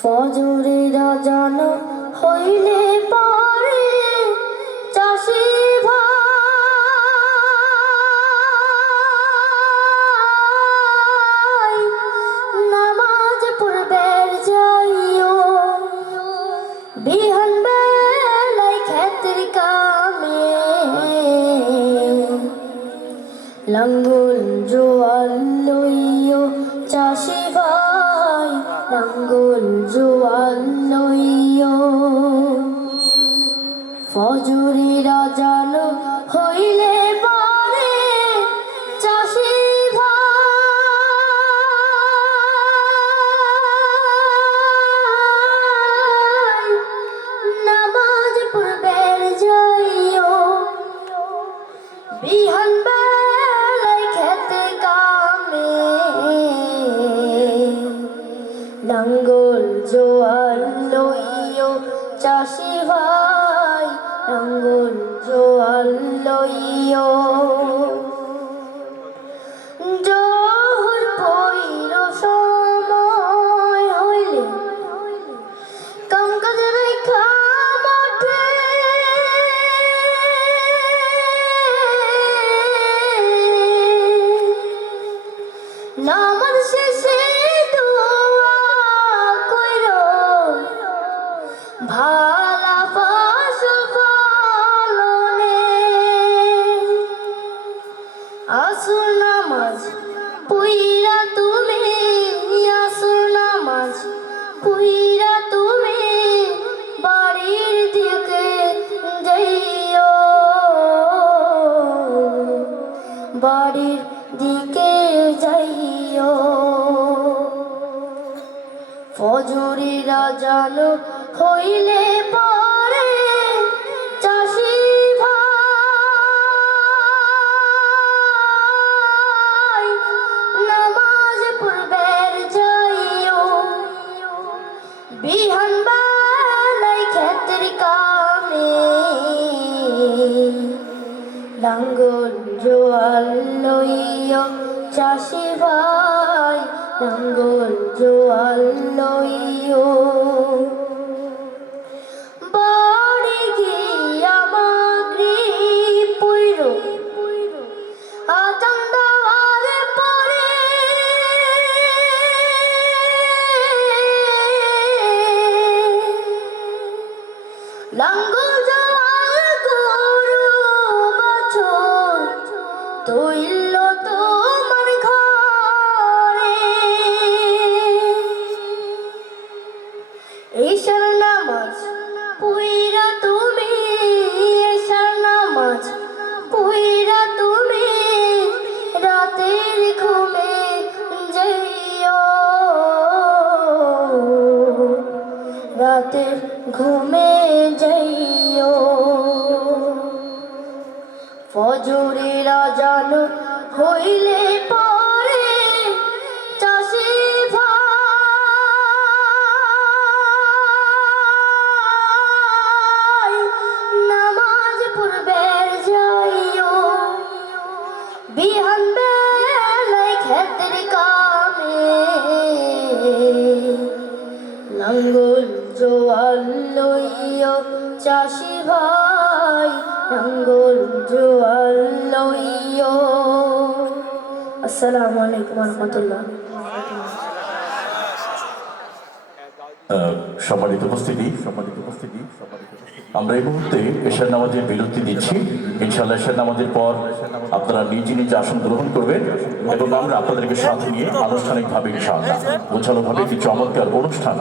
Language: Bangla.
ফজরের আজান হইলে পরে চাষি ভাই নামাজ পড়বের যাইও, বিহান বেলায় ক্ষেতের কামে লাঙ্গল জোয়াল লইও চাষি ভাই, লাঙ্গল জোয়াল লইও। ফজরের আজান হইলে পরে চাষি ভাই নামাজ পড়বের যাইও, বিহান বেলায় খেতে কামে লাঙ্গল জোয়াল লইও চাষি ভাই, লাঙ্গল জোয়াল লইও। জোহর পইর সময় হইলে কাম কাজ রাইখা মাঠে নামাজ শেষে দোয়া কইরো, ভালা ফসল ফলনে। আসর নামাজ পইরা তুমি, আসর নামাজ পইরা তুমি বাড়ির দিকে যাইও, বাড়ির দিকে যাইও। ফজরের আজান হইলে পরে চাষি ভাই নামাজ পড়বের যাইও, বিহান বেলায় ক্ষেতের কামে লাঙ্গল জোয়াল লইও চাষি ভাই, লাঙ্গল জোয়াল লইও। বাড়ি গিয়া মাগরিব পইরো আজান দেওয়ার পরে লাঙ্গল জোয়াল গরু বাছুর তৈল তোমার ঘরে। ঈশার নামাজ পইরা তুমি, ঈশার নামাজ পইরা তুমি রাতের ঘুমে যাইও, রাতের ঘুমে যাইও। ফজরের আজান হইলে পরে চাষি ভাই নামাজ পড়বের যাইও, বিহান বেলায় ক্ষেতের কামে লাঙ্গল জোয়াল লইও চাষি ভাই, লাঙ্গল জোয়াল লইও। আসসালামু আলাইকুম ওয়া রাহমাতুল্লাহ। সম্মানিত উপস্থিতি, আমরা এই মুহূর্তে এশার নামাজের বিরতি দিচ্ছি। ইনশাআল্লাহ এশার নামাজের পর আপনারা নিজ নিজ আসন গ্রহণ করবেন এবং আমরা আপনাদেরকে সাথে নিয়ে আনুষ্ঠানিকভাবে ইনশাআল্লাহ গোছানোভাবে একটি চমৎকার অনুষ্ঠান